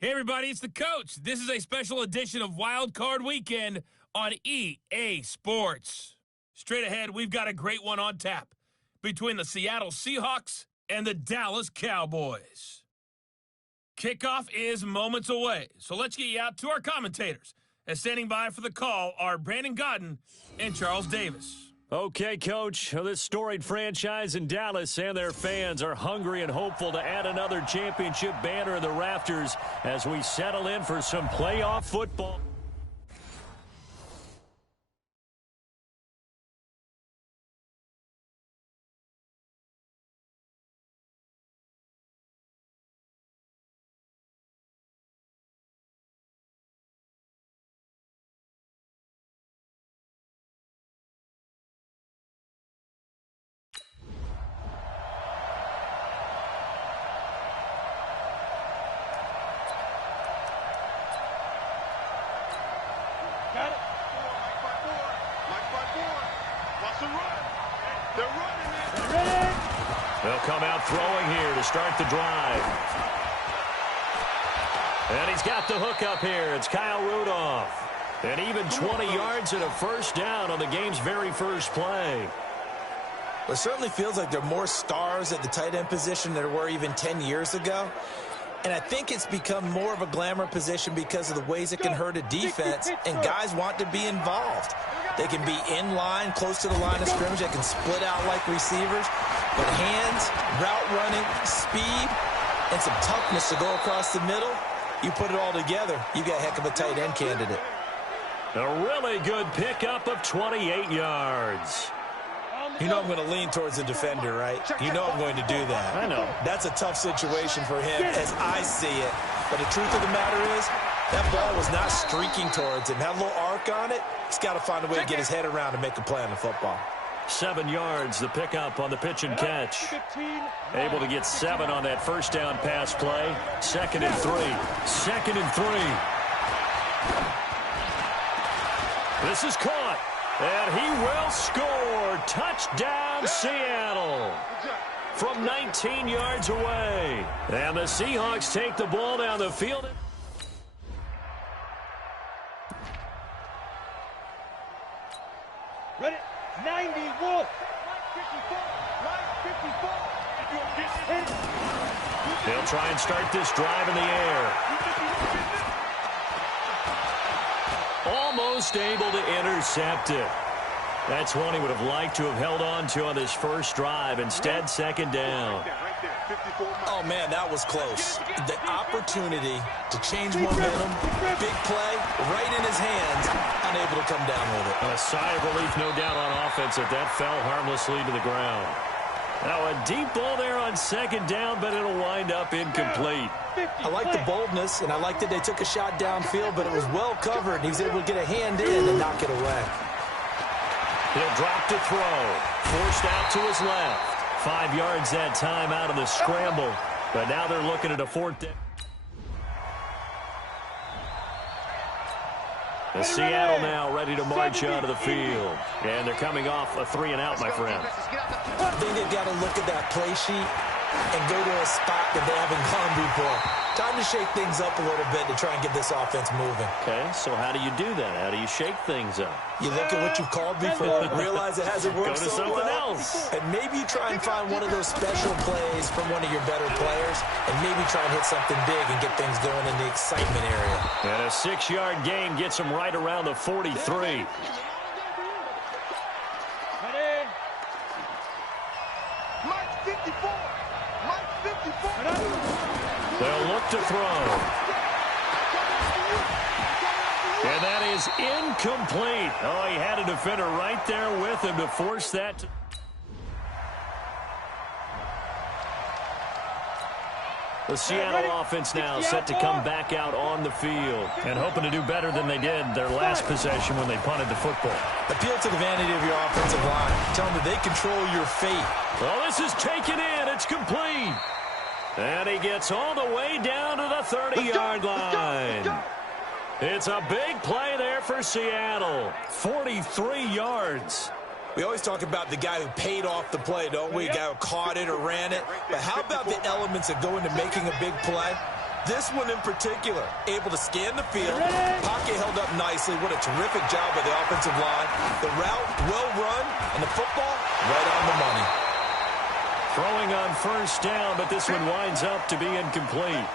Hey everybody, it's the coach. This is a special edition of Wild Card Weekend on EA Sports. Straight ahead, we've got a great one on tap between the Seattle Seahawks and the Dallas Cowboys. Kickoff is moments away, so let's get you out to our commentators. And standing by for the call are Brandon Godden and Charles Davis. Okay, Coach, this storied franchise in Dallas and their fans are hungry and hopeful to add another championship banner in the rafters as we settle in for some playoff football. They'll come out throwing here to start the drive. And he's got the hook up here. It's Kyle Rudolph. And even 20 yards and a first down on the game's very first play. Well, it certainly feels like there are more stars at the tight end position than there were even 10 years ago. And I think it's become more of a glamour position because of the ways it can hurt a defense, and guys want to be involved. They can be in line, close to the line of scrimmage. They can split out like receivers. But hands, route running, speed, and some toughness to go across the middle, you put it all together, you got a heck of a tight end candidate. A really good pickup of 28 yards. You know I'm going to lean towards the defender, right? You know I'm going to do that. I know. That's a tough situation for him as I see it. But the truth of the matter is, that ball was not streaking towards him. Had a little arc on it. He's got to find a way to get his head around and make a play on the football. 7 yards, the pickup on the pitch and catch. Able to get 7 on that first down pass play. 2nd and 3. 2nd and 3. This is caught. And he will score. Touchdown, Seattle. From 19 yards away. And the Seahawks take the ball down the field. Ready? 90, Wolf. They'll try and start this drive in the air. Almost able to intercept it. That's one he would have liked to have held on to on this first drive. Instead, 2nd down. Oh, man, that was close. The opportunity to change momentum, big play, right in his hands, unable to come down with it. A sigh of relief, no doubt, on offense that fell harmlessly to the ground. Now a deep ball there on 2nd down, but it'll wind up incomplete. I like the boldness, and I like that they took a shot downfield, but it was well covered, and he was able to get a hand in and knock it away. He'll drop to throw. Forced out to his left. 5 yards that time out of the scramble. But now they're looking at a 4th down. The Seattle now ready to march out of the field. And they're coming off a 3-and-out, my friend. I think they've got to look at that play sheet and go to a spot that they haven't gone before. Time to shake things up a little bit to try and get this offense moving. Okay, so how do you do that? How do you shake things up? You look at what you've called before, realize it hasn't worked Go to something else. and maybe you try and find one of those special plays from one of your better players, and maybe try and hit something big and get things going in the excitement area. And a 6-yard gain gets him right around the 43. They'll look to throw. And that is incomplete. Oh, he had a defender right there with him to force that. The Seattle offense now set to come back out on the field and hoping to do better than they did their last possession when they punted the football. Appeal to the vanity of your offensive line. Tell them that they control your fate. Well, this is taken in. It's complete. And he gets all the way down to the 30-yard line. It's a big play there for Seattle. 43 yards. We always talk about the guy who paid off the play, don't we? The guy who caught it or ran it. But how about the elements that go into making a big play? This one in particular, able to scan the field. Pocket held up nicely. What a terrific job by the offensive line. The route, well run, and the football, right on the money. Throwing on first down, but this one winds up to be incomplete.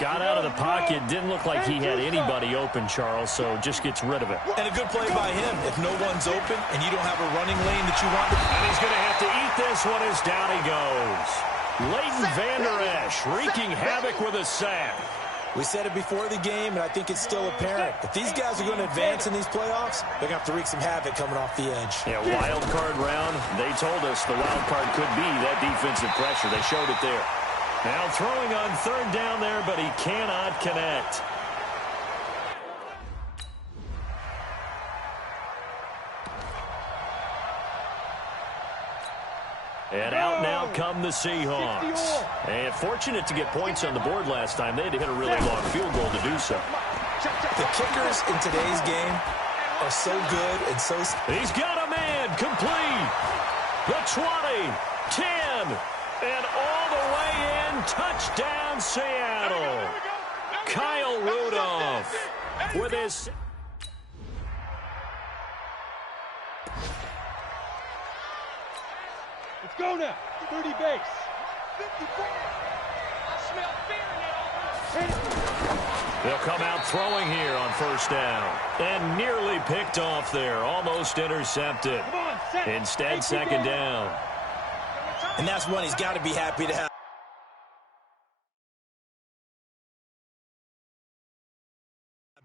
Got out of the pocket. Didn't look like he had anybody open, Charles, so just gets rid of it. And a good play by him. If no one's open and you don't have a running lane that you want. And he's going to have to eat this one as down he goes. Leighton Vander Esch wreaking havoc with a sack. We said it before the game, and I think it's still apparent. If these guys are going to advance in these playoffs, they're going to have to wreak some havoc coming off the edge. Yeah, wild card round. They told us the wild card could be that defensive pressure. They showed it there. Now throwing on third down there, but he cannot connect. And out now come the Seahawks. And fortunate to get points on the board last time. They had to hit a really long field goal to do so. The kickers in today's game are so good and so... He's got a man complete. The 20, 10, and all the way in. Touchdown, Seattle. Kyle Rudolph with his... Let's go now. 30 base. 54. I smell fear in it. They'll come out throwing here on first down. And nearly picked off there. Almost intercepted. Come on, Instead, second down. And that's one he's got to be happy to have.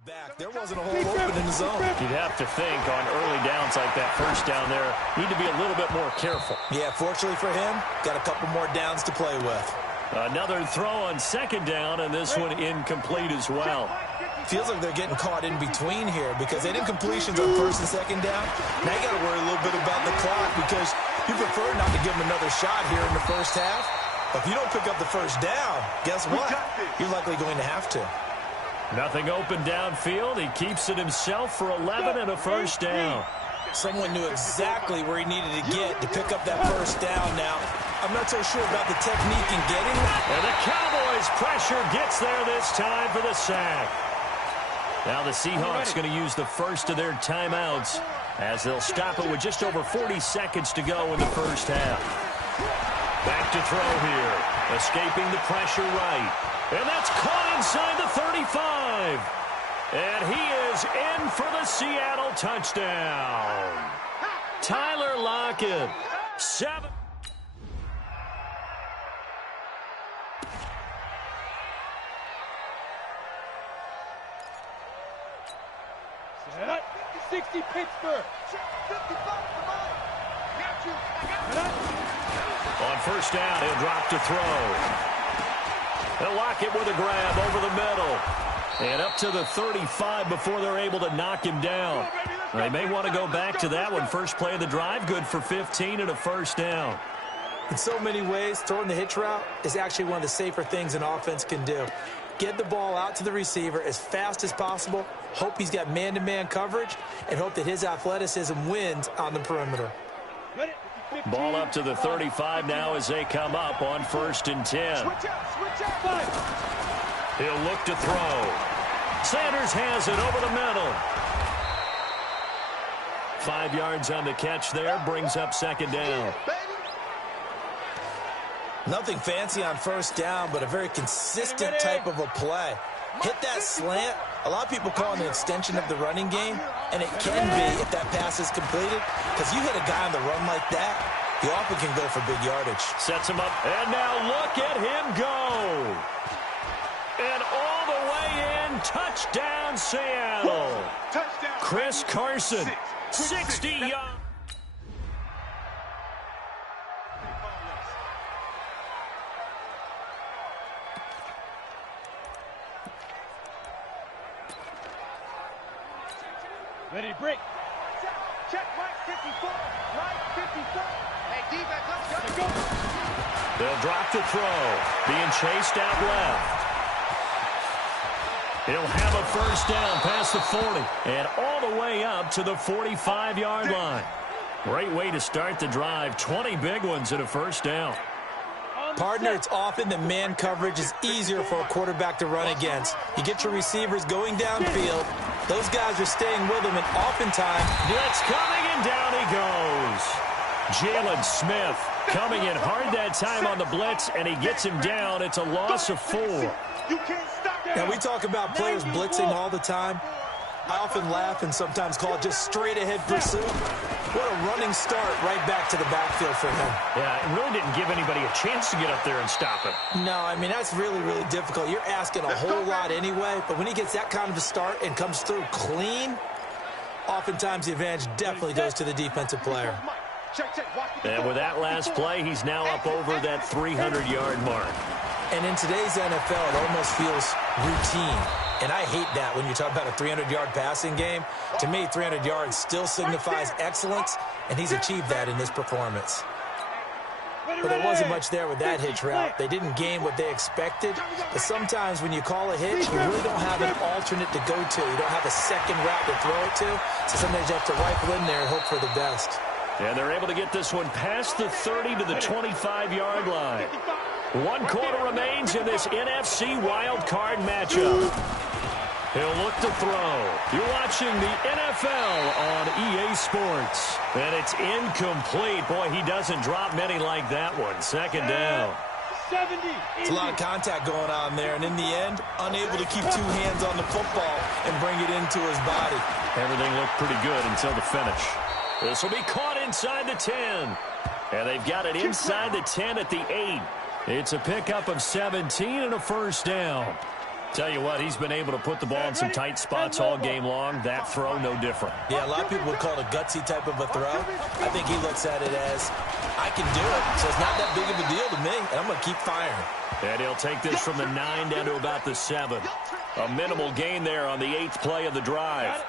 Back. There wasn't a hole open in the zone. You'd have to think on early downs like that first down there, need to be a little bit more careful. Yeah, fortunately for him, got a couple more downs to play with. Another throw on second down, and this one incomplete as well. Feels like they're getting caught in between here because they did completions on first and second down. Now you got to worry a little bit about the clock because you prefer not to give them another shot here in the first half. But if you don't pick up the first down, guess what? You're likely going to have to. Nothing open downfield. He keeps it himself for 11 and a first down. Someone knew exactly where he needed to get to pick up that first down now. I'm not so sure about the technique in getting it. And the Cowboys' pressure gets there this time for the sack. Now the Seahawks going to use the first of their timeouts as they'll stop it with just over 40 seconds to go in the first half. Back to throw here. Escaping the pressure right. And that's caught inside the 35. And he is in for the Seattle touchdown. Tyler Lockett, 7. Set up. 60 Pittsburgh. On first down, he'll drop to throw. They'll lock it with a grab over the middle. And up to the 35 before they're able to knock him down. They may want to go back to that one. First play of the drive, good for 15 and a first down. In so many ways, throwing the hitch route is actually one of the safer things an offense can do. Get the ball out to the receiver as fast as possible, hope he's got man-to-man coverage, and hope that his athleticism wins on the perimeter. Ball up to the 35 now as they come up on first and 10. He'll look to throw. Sanders has it over the middle. 5 yards on the catch there, brings up second down. Nothing fancy on first down, but a very consistent type of a play. Hit that slant. A lot of people call it an extension of the running game, and it can be if that pass is completed, because you hit a guy on the run like that, he often can go for big yardage. Sets him up, and now look at him go. And all the way in, touchdown Seattle. Chris Carson, 60 yards. Ready to break. Check, right 54. Right 54. Hey, defense, let's go. They'll drop the throw. Being chased out left. He'll have a first down past the 40. And all the way up to the 45-yard line. Great way to start the drive. 20 big ones at a first down. Partner, it's often that man coverage is easier for a quarterback to run against. You get your receivers going downfield. Those guys are staying with him, and oftentimes... Blitz coming, and down he goes. Jalen Smith coming in hard that time on the blitz, and he gets him down. It's a loss of 4. Now, we talk about players blitzing all the time. I often laugh and sometimes call it just straight-ahead pursuit. What a running start right back to the backfield for him. Yeah, it really didn't give anybody a chance to get up there and stop him. No, I mean, that's really, really difficult. You're asking a whole lot anyway, but when he gets that kind of a start and comes through clean, oftentimes the advantage definitely goes to the defensive player. And with that last play, he's now up over that 300-yard mark. And in today's NFL, it almost feels routine. And I hate that when you talk about a 300-yard passing game. To me, 300 yards still signifies excellence, and he's achieved that in this performance. But there wasn't much there with that hitch route. They didn't gain what they expected. But sometimes when you call a hitch, you really don't have an alternate to go to. You don't have a second route to throw it to. So sometimes you have to rifle in there and hope for the best. And they're able to get this one past the 30 to the 25-yard line. 1 quarter remains in this NFC wild card matchup. He'll look to throw. You're watching the NFL on EA Sports. And it's incomplete. Boy, he doesn't drop many like that one. Second down. It's a lot of contact going on there. And in the end, unable to keep 2 hands on the football and bring it into his body. Everything looked pretty good until the finish. This will be caught inside the 10. And they've got it inside the 10 at the 8. It's a pickup of 17 and a first down. Tell you what, he's been able to put the ball in some tight spots all game long. That throw, no different. Yeah, a lot of people would call it a gutsy type of a throw. I think he looks at it as, I can do it, so it's not that big of a deal to me, and I'm going to keep firing. And he'll take this from the 9 down to about the 7. A minimal gain there on the 8th play of the drive.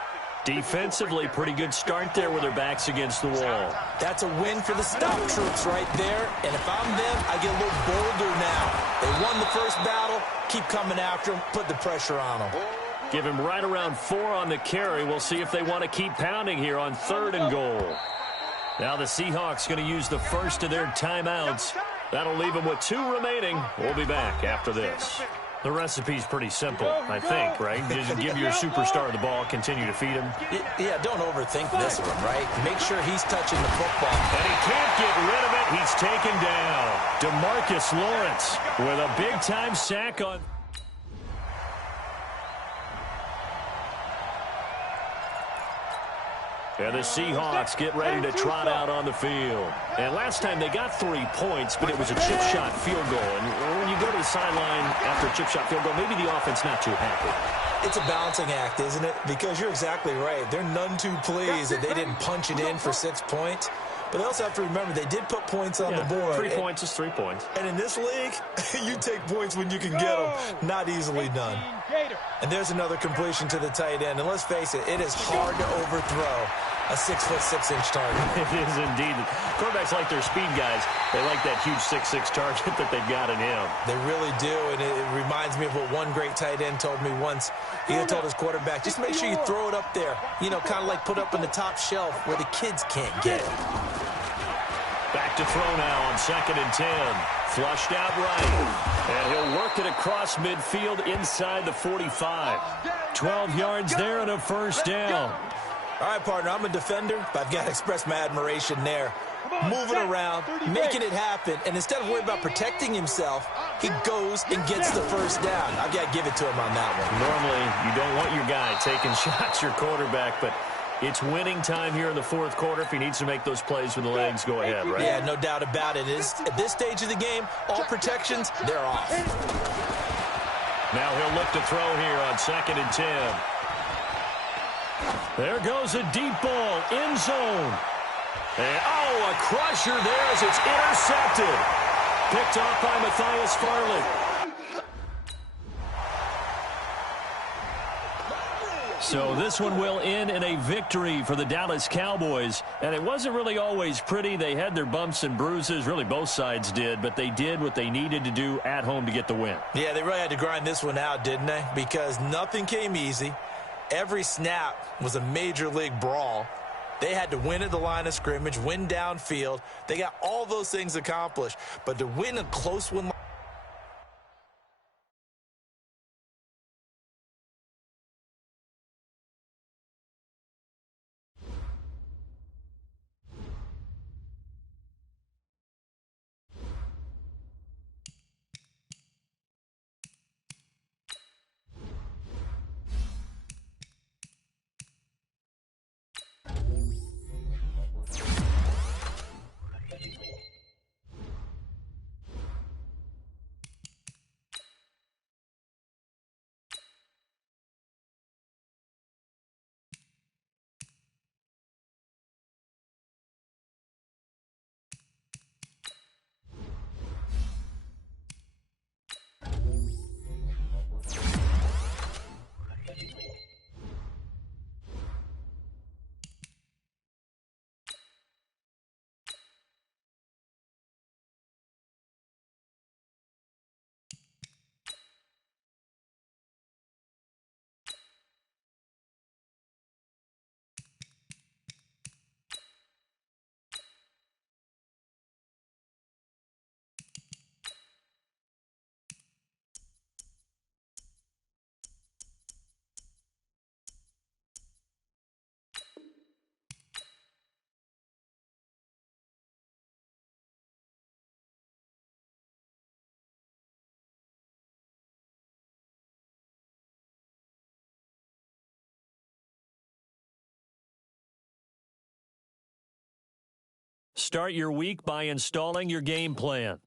Defensively, pretty good start there with their backs against the wall. That's a win for the stop troops right there. And if I'm them, I get a little bolder now. They won the first battle. Keep coming after them. Put the pressure on them. Give him right around 4 on the carry. We'll see if they want to keep pounding here on 3rd and goal. Now the Seahawks going to use the first of their timeouts. That'll leave them with 2 remaining. We'll be back after this. The recipe's pretty simple, I think, right? Just give your superstar the ball, continue to feed him. Yeah, don't overthink this one, right? Make sure he's touching the football. And he can't get rid of it. He's taken down. DeMarcus Lawrence with a big-time sack on... And the Seahawks get ready to trot out on the field. And last time they got 3 points, but it was a chip shot field goal. And when you go to the sideline after a chip shot field goal, maybe the offense not too happy. It's a balancing act, isn't it? Because you're exactly right. They're none too pleased that they didn't punch it in for 6 points. But they also have to remember they did put points on the board. 3 points is 3 points. And in this league, you take points when you can get them. Not easily done. And there's another completion to the tight end. And let's face it, it is hard to overthrow a 6'6" target. It is indeed. Quarterbacks like their speed guys. They like that huge 6'6" target that they've got in him. They really do, and it reminds me of what one great tight end told me once. He had told his quarterback, just make sure you throw it up there. You know, kind of like put up on the top shelf where the kids can't get it. Back to throw now on 2nd and 10. Flushed out right. And he'll work it across midfield inside the 45. 12 yards there and a first down. All right, partner, I'm a defender, but I've got to express my admiration there. Moving around, making it happen, and instead of worrying about protecting himself, he goes and gets the first down. I've got to give it to him on that one. Normally, you don't want your guy taking shots, your quarterback, but it's winning time here in the 4th quarter. If he needs to make those plays with the legs, go ahead, right? Yeah, no doubt about it. At this stage of the game, all protections, they're off. Now he'll look to throw here on 2nd and 10. There goes a deep ball, end zone. And, a crusher there as it's intercepted. Picked off by Matthias Farley. So this one will end in a victory for the Dallas Cowboys. And it wasn't really always pretty. They had their bumps and bruises. Really, both sides did. But they did what they needed to do at home to get the win. Yeah, they really had to grind this one out, didn't they? Because nothing came easy. Every snap was a major league brawl. They had to win at the line of scrimmage, win downfield. They got all those things accomplished. But to win a close one, Start your week by installing your game plan.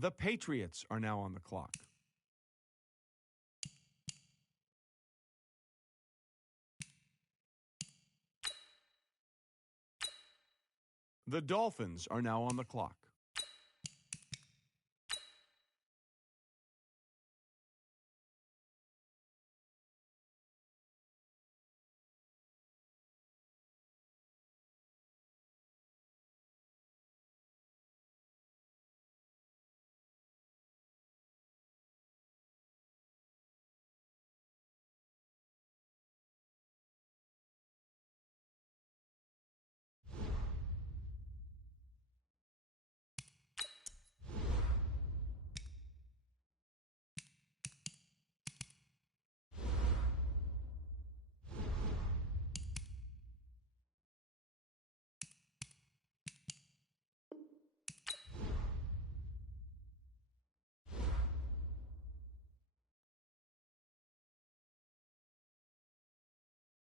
The Patriots are now on the clock. The Dolphins are now on the clock.